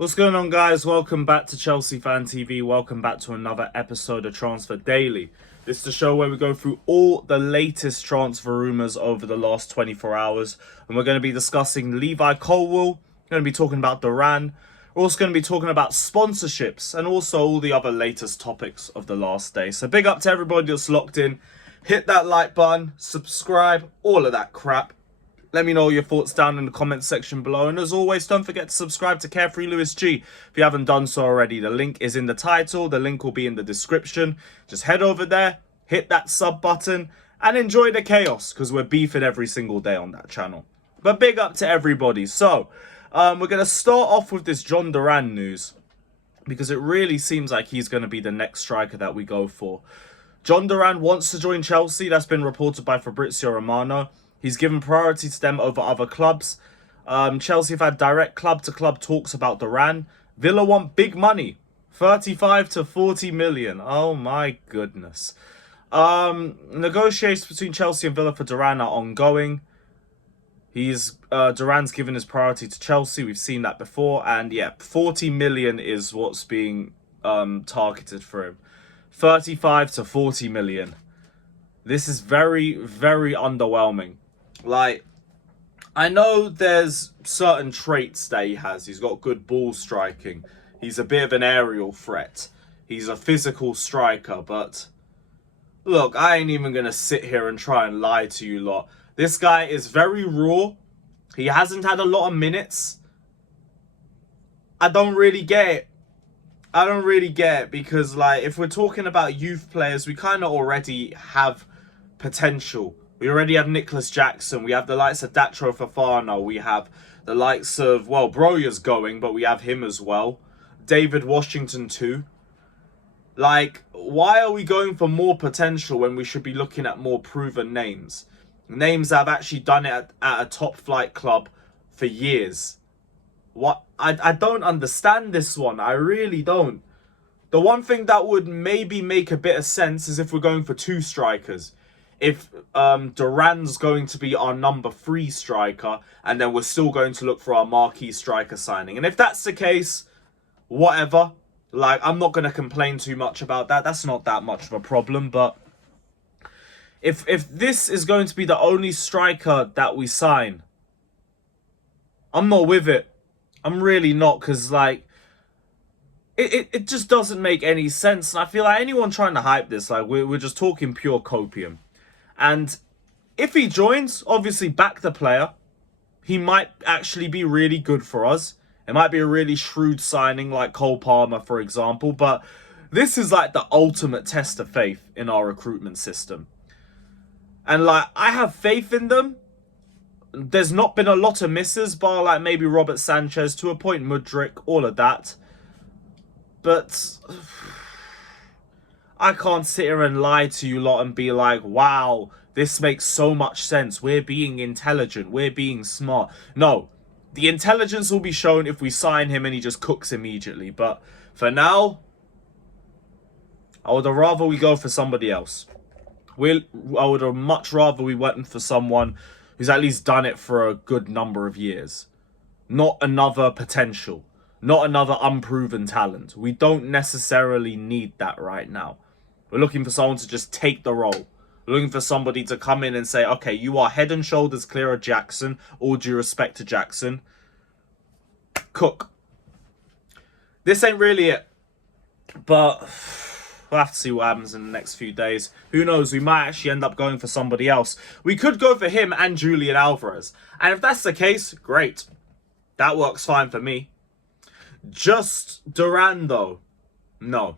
What's going on, guys? Welcome back to Chelsea Fan TV. Welcome back to another episode of Transfer Daily. This is the show where we go through all the latest transfer rumours over the last 24 hours. And we're going to be discussing Levi Colwill. We're going to be talking about Duran. We're also going to be talking about sponsorships and also all the other latest topics of the last day. So big up to everybody that's locked in. Hit that like button, subscribe, all of that crap. Let me know your thoughts down in the comments section below. And as always, don't forget to subscribe to Carefree Lewis G if you haven't done so already. The link is in the title. The link will be in the description. Just head over there, hit that sub button, and enjoy the chaos because we're beefing every single day on that channel. But big up to everybody. So, we're going to start off with this Jhon Duran news because it really seems like he's going to be the next striker that we go for. Jhon Duran wants to join Chelsea. That's been reported by Fabrizio Romano. He's given priority to them over other clubs. Chelsea have had direct club-to-club talks about Duran. Villa want big money. 35 to 40 million. Oh my goodness. Negotiations between Chelsea and Villa for Duran are ongoing. Duran's given his priority to Chelsea. We've seen that before. And yeah, 40 million is what's being targeted for him. 35 to 40 million. This is very, very underwhelming. Like, I know there's certain traits that he has. He's got good ball striking. He's a bit of an aerial threat. He's a physical striker. But, look, I ain't even going to sit here and try and lie to you lot. This guy is very raw. He hasn't had a lot of minutes. I don't really get it. I don't really get it because, like, if we're talking about youth players, we kind of already have potential. We already have Nicholas Jackson. We have the likes of Datro Fofana. We have the likes of, well, Broja's going, but we have him as well. David Washington too. Like, why are we going for more potential when we should be looking at more proven names? Names that have actually done it at a top flight club for years. What? I don't understand this one. I really don't. The one thing that would maybe make a bit of sense is if we're going for two strikers. If Duran's going to be our number 3 striker, and then we're still going to look for our marquee striker signing. And if that's the case, whatever. Like, I'm not going to complain too much about that. That's not that much of a problem. But if this is going to be the only striker that we sign, I'm not with it. I'm really not, because, like, it just doesn't make any sense. And I feel like anyone trying to hype this, like, we're just talking pure copium. And if he joins, obviously back the player. He might actually be really good for us. It might be a really shrewd signing like Cole Palmer, for example. But this is like the ultimate test of faith in our recruitment system. And like, I have faith in them. There's not been a lot of misses, bar like maybe Robert Sanchez, to a point Mudryk, all of that. But I can't sit here and lie to you lot and be like, wow, this makes so much sense. We're being intelligent. We're being smart. No, the intelligence will be shown if we sign him and he just cooks immediately. But for now, I would have rather we go for somebody else. I would have much rather we went for someone who's at least done it for a good number of years. Not another potential. Not another unproven talent. We don't necessarily need that right now. We're looking for someone to just take the role. We're looking for somebody to come in and say, okay, you are head and shoulders clear of Jackson. All due respect to Jackson. Cook. This ain't really it. But we'll have to see what happens in the next few days. Who knows? We might actually end up going for somebody else. We could go for him and Julian Alvarez. And if that's the case, great. That works fine for me. Just Duran, though. No,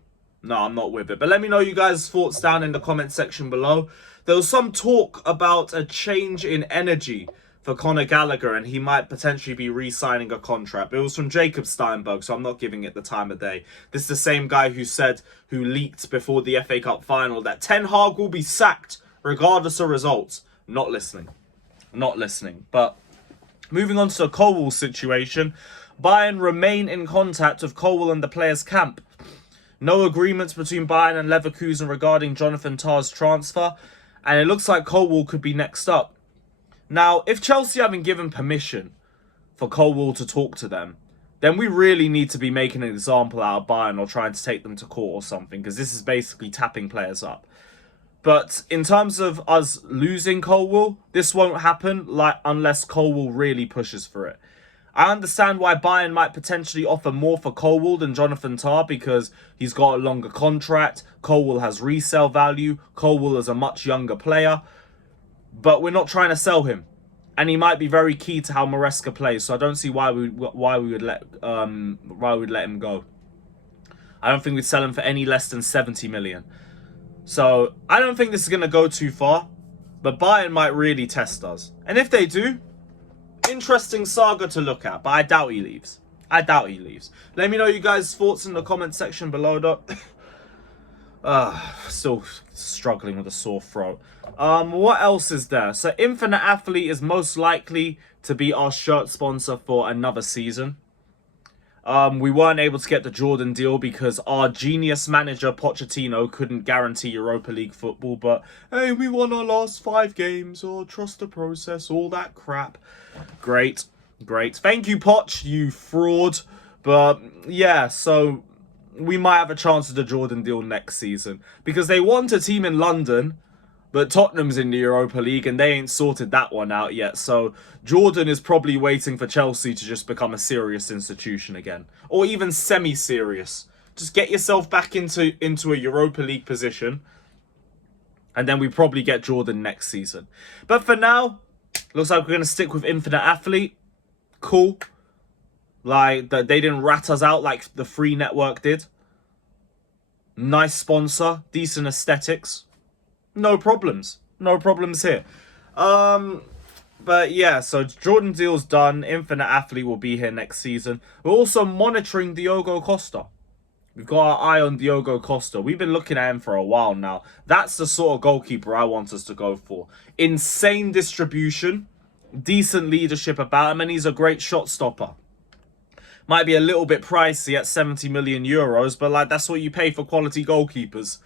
I'm not with it. But let me know you guys' thoughts down in the comment section below. There was some talk about a change in energy for Conor Gallagher, and he might potentially be re-signing a contract. It was from Jacob Steinberg, so I'm not giving it the time of day. This is the same guy who leaked before the FA Cup final that Ten Hag will be sacked regardless of results. Not listening. But moving on to the Colwill situation, Bayern remain in contact with Colwill and the players' camp. No agreements between Bayern and Leverkusen regarding Jonathan Tah's transfer, and it looks like Colwill could be next up. Now, if Chelsea haven't given permission for Colwill to talk to them, then we really need to be making an example out of Bayern or trying to take them to court or something, because this is basically tapping players up. But in terms of us losing Colwill, this won't happen unless Colwill really pushes for it. I understand why Bayern might potentially offer more for Colwill than Jonathan Tah, because he's got a longer contract. Colwill has resale value. Colwill is a much younger player. But we're not trying to sell him. And he might be very key to how Maresca plays, so I don't see why we would let him go. I don't think we'd sell him for any less than 70 million. So I don't think this is going to go too far, but Bayern might really test us. And if they do, interesting saga to look at, but I doubt he leaves. Let me know you guys' thoughts in the comment section below, though. Still struggling with a sore throat. What else is there? So Infinite Athlete is most likely to be our shirt sponsor for another season. We weren't able to get the Jordan deal because our genius manager Pochettino couldn't guarantee Europa League football. But hey, we won our last 5 games. Oh, trust the process, all that crap. Great. Thank you, Poch, you fraud. But yeah, so we might have a chance at the Jordan deal next season, because they want a team in London, but Tottenham's in the Europa League and they ain't sorted that one out yet. So Jordan is probably waiting for Chelsea to just become a serious institution again, or even semi-serious. Just get yourself back into a Europa League position, and then we probably get Jordan next season. But for now, looks like we're going to stick with Infinite Athlete. Cool. Like, they didn't rat us out like the Free Network did. Nice sponsor, decent aesthetics. No problems here. But yeah, so Jordan deal's done. Infinite Athlete will be here next season. We're also monitoring Diogo Costa. We've got our eye on Diogo Costa. We've been looking at him for a while now. That's the sort of goalkeeper I want us to go for. Insane distribution, decent leadership about him, and he's a great shot stopper. Might be a little bit pricey at 70 million euros, but like, that's what you pay for quality goalkeepers.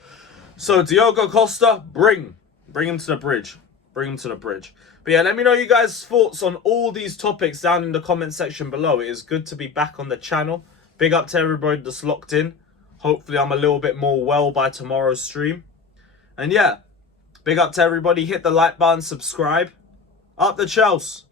So Diogo Costa, bring him to the bridge. But yeah, let me know you guys' thoughts on all these topics down in the comment section below. It is good to be back on the channel. Big up to everybody that's locked in. Hopefully I'm a little bit more well by tomorrow's stream. And yeah, big up to everybody. Hit the like button, subscribe. Up the Chelsea.